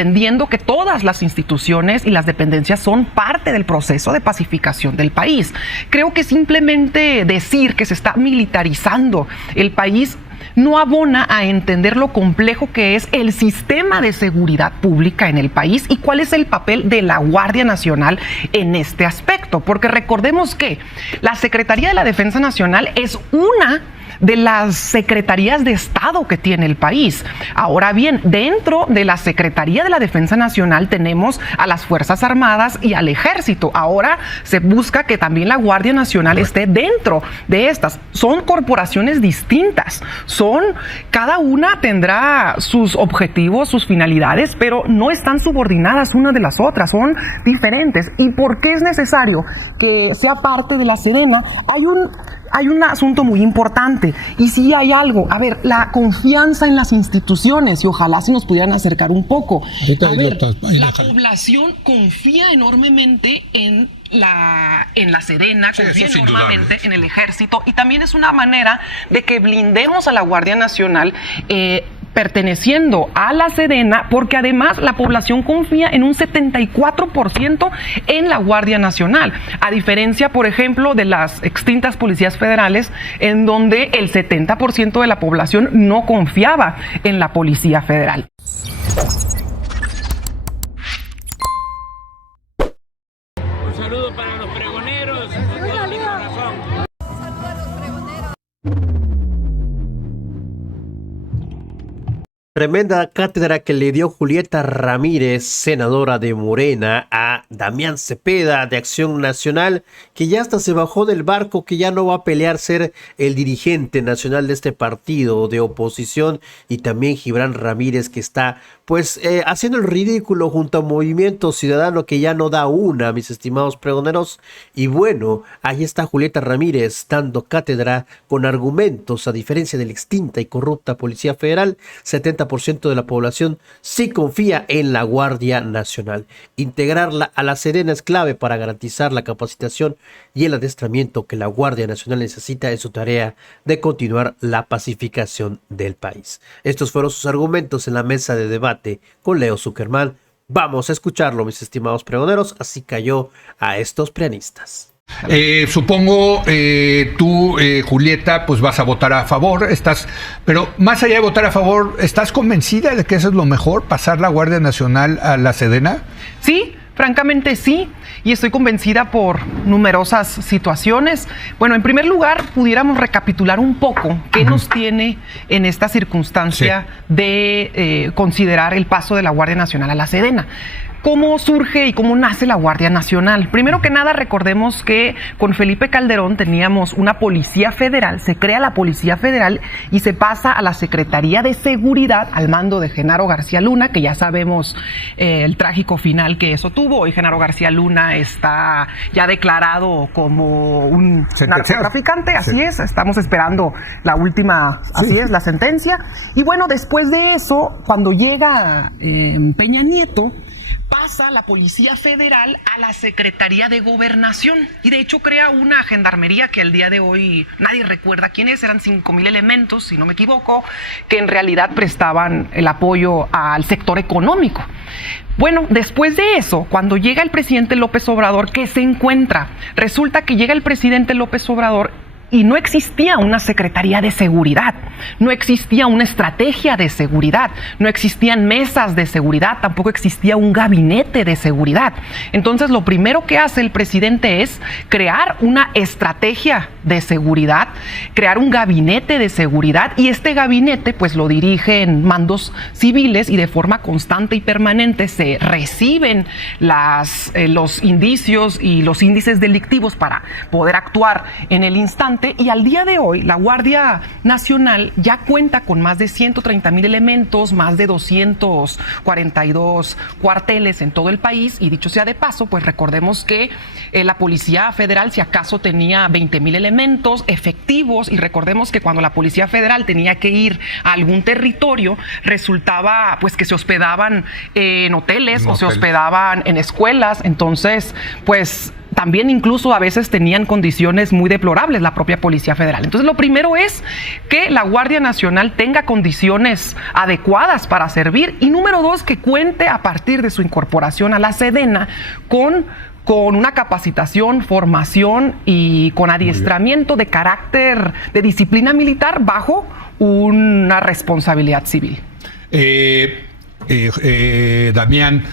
entendiendo que todas las instituciones y las dependencias son parte del proceso de pacificación del país. Creo que simplemente decir que se está militarizando el país no abona a entender lo complejo que es el sistema de seguridad pública en el país y cuál es el papel de la Guardia Nacional en este aspecto. Porque recordemos que la Secretaría de la Defensa Nacional es una de las secretarías de Estado que tiene el país. Ahora bien, dentro de la Secretaría de la Defensa Nacional tenemos a las Fuerzas Armadas y al Ejército. Ahora se busca que también la Guardia Nacional esté dentro de estas. Son corporaciones distintas, cada una tendrá sus objetivos, sus finalidades, pero no están subordinadas una de las otras, son diferentes. ¿Y por qué es necesario que sea parte de la Sedena? Hay un asunto muy importante, y sí hay algo, a ver, la confianza en las instituciones, y ojalá se nos pudieran acercar un poco. A ver, la población confía enormemente en la Sedena, confía enormemente en el Ejército, y también es una manera de que blindemos a la Guardia Nacional perteneciendo a la Sedena, porque además la población confía en un 74% en la Guardia Nacional, a diferencia, por ejemplo, de las extintas policías federales, en donde el 70% de la población no confiaba en la Policía Federal. Un saludo para los pregoneros, con todo mi corazón. Un saludo a los pregoneros. Tremenda cátedra que le dio Julieta Ramírez, senadora de Morena, a Damián Cepeda de Acción Nacional, que ya hasta se bajó del barco, que ya no va a pelear ser el dirigente nacional de este partido de oposición, y también Gibran Ramírez, que está haciendo el ridículo junto a Movimiento Ciudadano, que ya no da una, mis estimados pregoneros. Y bueno, ahí está Julieta Ramírez dando cátedra con argumentos. A diferencia de la extinta y corrupta Policía Federal, 70% de la población sí confía en la Guardia Nacional. Integrarla a la Sedena es clave para garantizar la capacitación y el adestramiento que la Guardia Nacional necesita en su tarea de continuar la pacificación del país. Estos fueron sus argumentos en la mesa de debate con Leo Zuckerman. Vamos a escucharlo, mis estimados pregoneros. Así cayó a estos prianistas. Supongo tú, Julieta, pues vas a votar a favor, pero más allá de votar a favor, ¿estás convencida de que eso es lo mejor, pasar la Guardia Nacional a la Sedena? Sí, francamente sí, y estoy convencida por numerosas situaciones. Bueno, en primer lugar, pudiéramos recapitular un poco qué nos tiene en esta circunstancia de considerar el paso de la Guardia Nacional a la Sedena. ¿Cómo surge y cómo nace la Guardia Nacional? Primero que nada, recordemos que con Felipe Calderón teníamos una Policía Federal, se crea la Policía Federal y se pasa a la Secretaría de Seguridad al mando de Genaro García Luna, que ya sabemos el trágico final que eso tuvo. Hoy Genaro García Luna está ya declarado como un narcotraficante, así es, estamos esperando la última, así es, la sentencia. Y bueno, después de eso, cuando llega Peña Nieto, pasa la Policía Federal a la Secretaría de Gobernación y de hecho crea una gendarmería que al día de hoy nadie recuerda quién es, eran 5,000 elementos, si no me equivoco, que en realidad prestaban el apoyo al sector económico. Bueno, después de eso, cuando llega el presidente López Obrador, ¿qué se encuentra? Resulta que llega el presidente López Obrador y no existía una Secretaría de Seguridad, no existía una estrategia de seguridad, no existían mesas de seguridad, tampoco existía un gabinete de seguridad. Entonces, lo primero que hace el presidente es crear una estrategia de seguridad, crear un gabinete de seguridad, y este gabinete pues lo dirigen mandos civiles y de forma constante y permanente se reciben los indicios y los índices delictivos para poder actuar en el instante. Y al día de hoy, la Guardia Nacional ya cuenta con más de 130,000 elementos, más de 242 cuarteles en todo el país. Y dicho sea de paso, pues recordemos que la Policía Federal, si acaso, tenía 20,000 elementos efectivos. Y recordemos que cuando la Policía Federal tenía que ir a algún territorio, resultaba pues que se hospedaban en hoteles o se hospedaban en escuelas. Entonces, pues también incluso a veces tenían condiciones muy deplorables la propia Policía Federal. Entonces lo primero es que la Guardia Nacional tenga condiciones adecuadas para servir y número 2, que cuente a partir de su incorporación a la Sedena con una capacitación, formación y con adiestramiento de carácter de disciplina militar bajo una responsabilidad civil. Damián,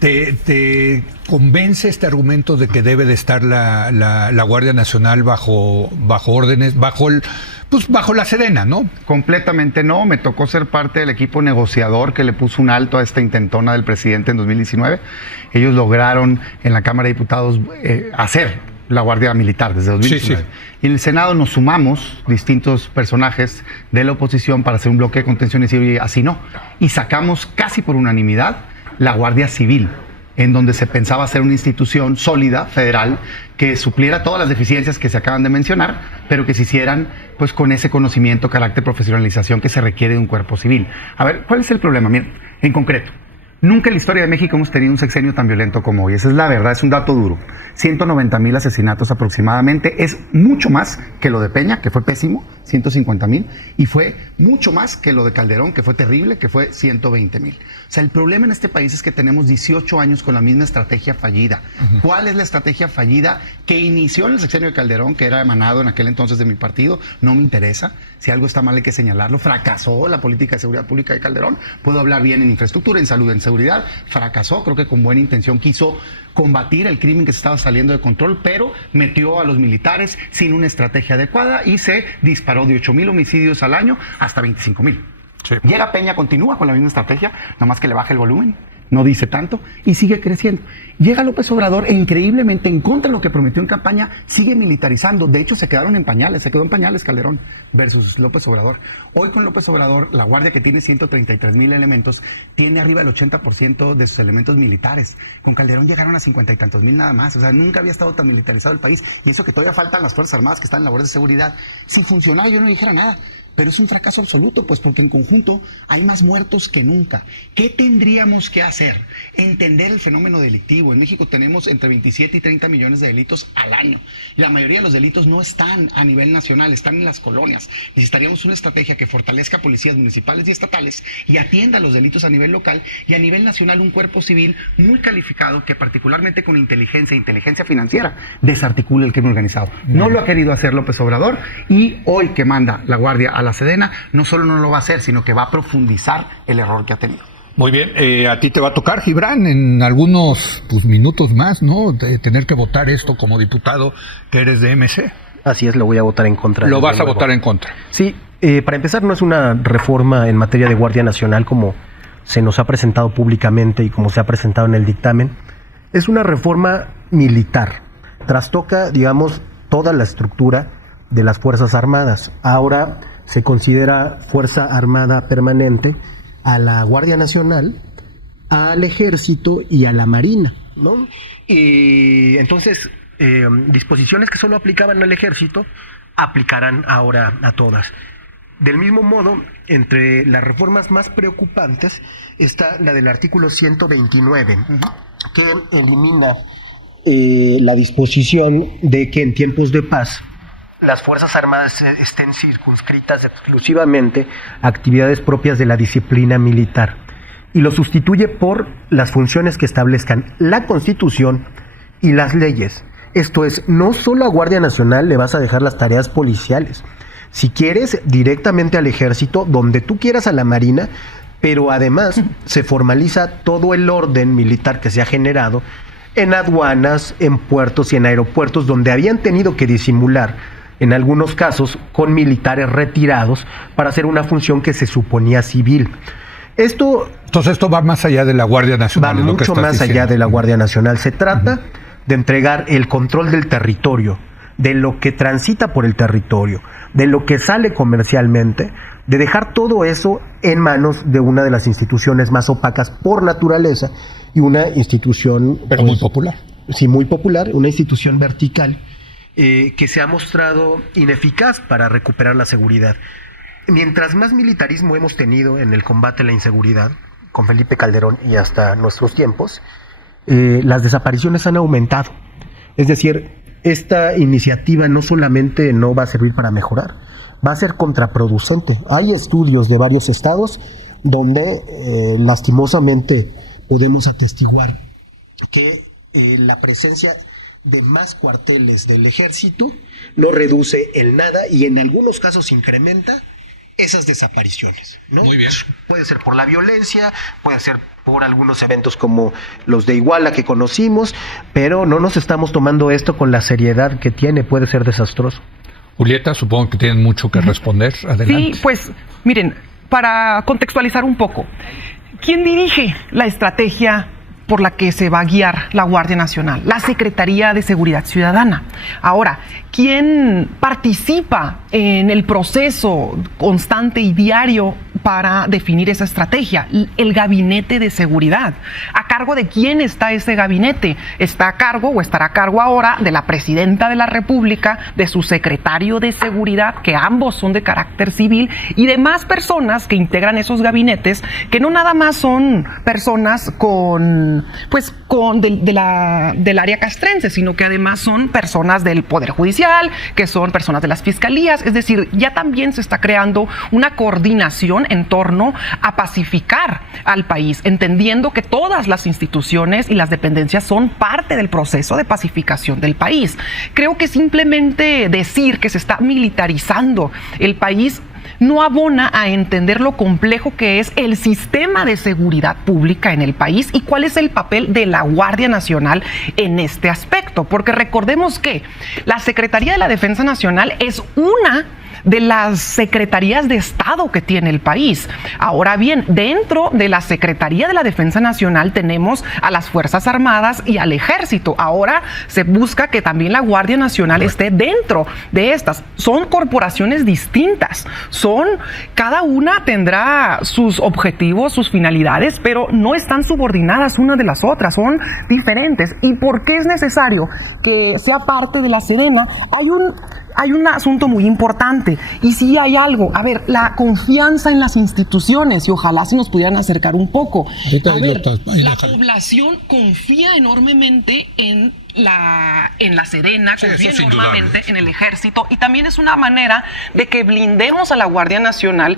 ¿te convence este argumento de que debe de estar la Guardia Nacional bajo órdenes, bajo la Sedena, ¿no? Completamente no. Me tocó ser parte del equipo negociador que le puso un alto a esta intentona del presidente en 2019. Ellos lograron en la Cámara de Diputados hacer la Guardia Militar desde 2019. Sí. Y en el Senado nos sumamos distintos personajes de la oposición para hacer un bloque de contención y así no. Y sacamos casi por unanimidad la Guardia Civil, en donde se pensaba hacer una institución sólida, federal, que supliera todas las deficiencias que se acaban de mencionar, pero que se hicieran pues con ese conocimiento, carácter, profesionalización que se requiere de un cuerpo civil. A ver, ¿cuál es el problema? Miren, en concreto, nunca en la historia de México hemos tenido un sexenio tan violento como hoy. Esa es la verdad, es un dato duro. 190,000 asesinatos aproximadamente. Es mucho más que lo de Peña, que fue pésimo, 150,000. Y fue mucho más que lo de Calderón, que fue terrible, que fue 120,000. O sea, el problema en este país es que tenemos 18 años con la misma estrategia fallida. ¿Cuál es la estrategia fallida que inició en el sexenio de Calderón, que era emanado en aquel entonces de mi partido? No me interesa. Si algo está mal hay que señalarlo. Fracasó la política de seguridad pública de Calderón. Puedo hablar bien en infraestructura, en salud, en seguridad. Fracasó. Creo que con buena intención quiso combatir el crimen que se estaba saliendo de control, pero metió a los militares sin una estrategia adecuada y se disparó de 8,000 homicidios al año hasta 25,000. Sí. Llega Peña, continúa con la misma estrategia, nomás que le baja el volumen, no dice tanto y sigue creciendo. Llega López Obrador e increíblemente en contra de lo que prometió en campaña, sigue militarizando. De hecho, se quedó en pañales Calderón versus López Obrador. Hoy con López Obrador, la Guardia, que tiene 133,000 elementos, tiene arriba del 80% de sus elementos militares. Con Calderón llegaron a 50 y tantos mil nada más. O sea, nunca había estado tan militarizado el país. Y eso que todavía faltan las Fuerzas Armadas que están en labores de seguridad. Si funcionara, yo no dijera nada. Pero es un fracaso absoluto, pues porque en conjunto hay más muertos que nunca. ¿Qué tendríamos que hacer? Entender el fenómeno delictivo. En México tenemos entre 27 y 30 millones de delitos al año. La mayoría de los delitos no están a nivel nacional, están en las colonias. Necesitaríamos una estrategia que fortalezca policías municipales y estatales y atienda los delitos a nivel local, y a nivel nacional un cuerpo civil muy calificado que particularmente con inteligencia financiera desarticule el crimen organizado. No lo ha querido hacer López Obrador, y hoy que manda la Guardia a la Sedena, no solo no lo va a hacer, sino que va a profundizar el error que ha tenido. Muy bien, a ti te va a tocar, Gibran, en algunos minutos más, ¿no? De tener que votar esto como diputado que eres de MC. Así es, lo voy a votar en contra. Lo vas a votar en contra. Sí, para empezar, no es una reforma en materia de Guardia Nacional como se nos ha presentado públicamente y como se ha presentado en el dictamen. Es una reforma militar. Trastoca, digamos, toda la estructura de las Fuerzas Armadas. Ahora se considera Fuerza Armada Permanente a la Guardia Nacional, al Ejército y a la Marina, ¿no? Y entonces, disposiciones que solo aplicaban al Ejército, aplicarán ahora a todas. Del mismo modo, entre las reformas más preocupantes está la del artículo 129, que elimina la disposición de que en tiempos de paz las Fuerzas Armadas estén circunscritas exclusivamente a actividades propias de la disciplina militar, y lo sustituye por las funciones que establezcan la Constitución y las leyes. Esto es, no solo a Guardia Nacional le vas a dejar las tareas policiales, si quieres directamente al Ejército, donde tú quieras a la Marina, pero además se formaliza todo el orden militar que se ha generado en aduanas, en puertos y en aeropuertos, donde habían tenido que disimular en algunos casos con militares retirados para hacer una función que se suponía civil. Entonces esto va más allá de la Guardia Nacional. Va mucho más allá de la Guardia Nacional. Se trata de entregar el control del territorio, de lo que transita por el territorio, de lo que sale comercialmente, de dejar todo eso en manos de una de las instituciones más opacas por naturaleza, y una institución... Pero muy popular. Sí, muy popular, una institución vertical, que se ha mostrado ineficaz para recuperar la seguridad. Mientras más militarismo hemos tenido en el combate a la inseguridad, con Felipe Calderón y hasta nuestros tiempos, las desapariciones han aumentado. Es decir, esta iniciativa no solamente no va a servir para mejorar, va a ser contraproducente. Hay estudios de varios estados donde lastimosamente podemos atestiguar que la presencia de más cuarteles del ejército no reduce en nada y en algunos casos incrementa esas desapariciones, ¿no? Muy bien. Puede ser por la violencia, puede ser por algunos eventos como los de Iguala que conocimos, pero no nos estamos tomando esto con la seriedad que tiene, puede ser desastroso. Julieta, supongo que tienen mucho que responder. Adelante. Sí, pues miren, para contextualizar un poco, ¿quién dirige la estrategia por la que se va a guiar la Guardia Nacional? La Secretaría de Seguridad Ciudadana. Ahora, ¿quién participa en el proceso constante y diario para definir esa estrategia? El Gabinete de Seguridad. ¿A cargo de quién está ese gabinete? Está a cargo o estará a cargo ahora de la Presidenta de la República, de su Secretario de Seguridad, que ambos son de carácter civil, y demás personas que integran esos gabinetes, que no nada más son personas del área castrense, sino que además son personas del Poder Judicial, que son personas de las fiscalías. Es decir, ya también se está creando una coordinación en torno a pacificar al país, entendiendo que todas las instituciones y las dependencias son parte del proceso de pacificación del país. Creo que simplemente decir que se está militarizando el país no abona a entender lo complejo que es el sistema de seguridad pública en el país y cuál es el papel de la Guardia Nacional en este aspecto. Porque recordemos que la Secretaría de la Defensa Nacional es una de las secretarías de Estado que tiene el país. Ahora bien, dentro de la Secretaría de la Defensa Nacional tenemos a las Fuerzas Armadas y al Ejército. Ahora se busca que también la Guardia Nacional esté dentro de estas. Son corporaciones distintas, cada una tendrá sus objetivos, sus finalidades, pero no están subordinadas una de las otras, son diferentes. ¿Y por qué es necesario que sea parte de la Sedena? Hay un asunto muy importante, y si hay algo, a ver, la confianza en las instituciones, y ojalá si nos pudieran acercar un poco. A ver, la población confía enormemente en la Sedena, confía enormemente en el Ejército, y también es una manera de que blindemos a la Guardia Nacional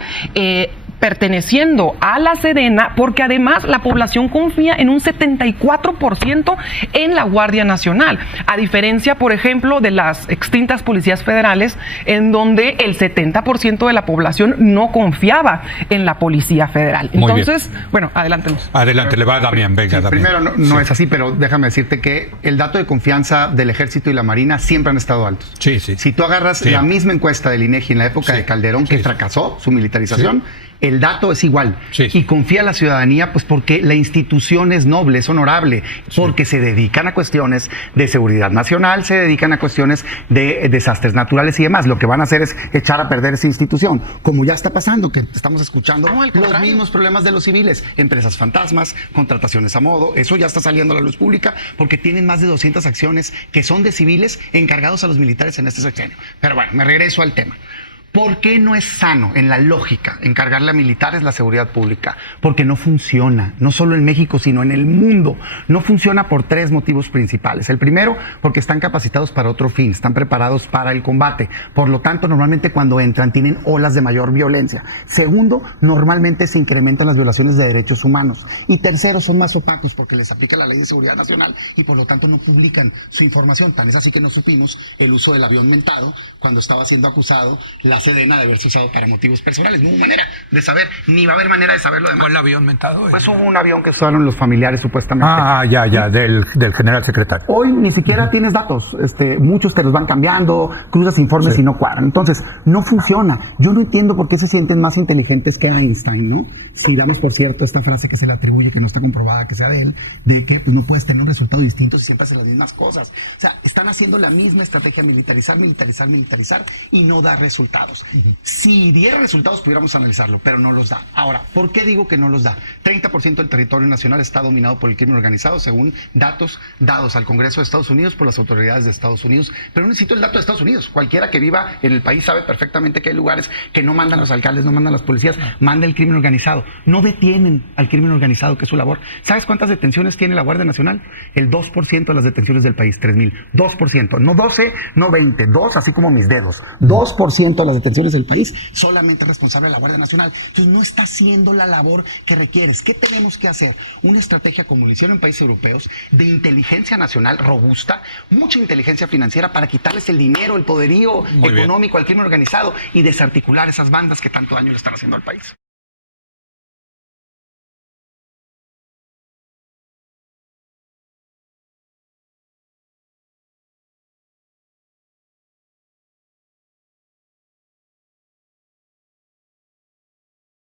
perteneciendo a la Sedena, porque además la población confía en un 74% en la Guardia Nacional, a diferencia, por ejemplo, de las extintas policías federales, en donde el 70% de la población no confiaba en la Policía Federal. Entonces, bueno, adelante. Adelante, le va a Damián, venga, sí, Damián. Primero, no es así, pero déjame decirte que el dato de confianza del Ejército y la Marina siempre han estado altos. Sí, sí. Si tú agarras la misma encuesta del INEGI en la época de Calderón, que fracasó su militarización, el dato es igual. Y confía la ciudadanía, pues porque la institución es noble, es honorable, porque se dedican a cuestiones de seguridad nacional, se dedican a cuestiones de desastres naturales y demás. Lo que van a hacer es echar a perder esa institución, como ya está pasando, que estamos escuchando los mismos problemas de los civiles, empresas fantasmas, contrataciones a modo, eso ya está saliendo a la luz pública, porque tienen más de 200 acciones que son de civiles encargados a los militares en este sexenio. Pero bueno, me regreso al tema. ¿Por qué no es sano, en la lógica, encargarle a militares la seguridad pública? Porque no funciona, no solo en México, sino en el mundo. No funciona por tres motivos principales. El primero, porque están capacitados para otro fin, están preparados para el combate. Por lo tanto, normalmente cuando entran tienen olas de mayor violencia. Segundo, normalmente se incrementan las violaciones de derechos humanos. Y tercero, son más opacos porque les aplica la Ley de Seguridad Nacional y por lo tanto no publican su información. Tan es así que no supimos el uso del avión mentado cuando estaba siendo acusado la Sedena de haberse usado para motivos personales. No hubo manera de saber, ni va a haber manera de saber lo demás. ¿Cuál avión mentado? Pues hubo un avión que usaron los familiares supuestamente. Ya, del general secretario. Hoy ni siquiera tienes datos, muchos te los van cambiando, cruzas informes y no cuadran. Entonces, no funciona. Yo no entiendo por qué se sienten más inteligentes que Einstein, ¿no? Si damos por cierto esta frase que se le atribuye, que no está comprobada que sea de él, de que pues, no puedes tener un resultado distinto si siempre haces las mismas cosas. O sea, están haciendo la misma estrategia, militarizar, y no da resultados. resultados. Si diera resultados pudiéramos analizarlo, pero no los da. Ahora, ¿por qué digo que no los da? 30% del territorio nacional está dominado por el crimen organizado, según datos dados al Congreso de Estados Unidos por las autoridades de Estados Unidos. Pero no necesito el dato de Estados Unidos. Cualquiera que viva en el país sabe perfectamente que hay lugares que no mandan los alcaldes, no mandan las policías, manda el crimen organizado. No detienen al crimen organizado, que es su labor. ¿Sabes cuántas detenciones tiene la Guardia Nacional? El 2% de las detenciones del país, 3,000. 2%, no 12, no 20, 2, así como mis dedos. 2% de las detenciones del país, solamente responsable de la Guardia Nacional. Entonces no está haciendo la labor que requieres. ¿Qué tenemos que hacer? Una estrategia, como lo hicieron en países europeos, de inteligencia nacional robusta, mucha inteligencia financiera para quitarles el dinero, el poderío económico al crimen organizado y desarticular esas bandas que tanto daño le están haciendo al país.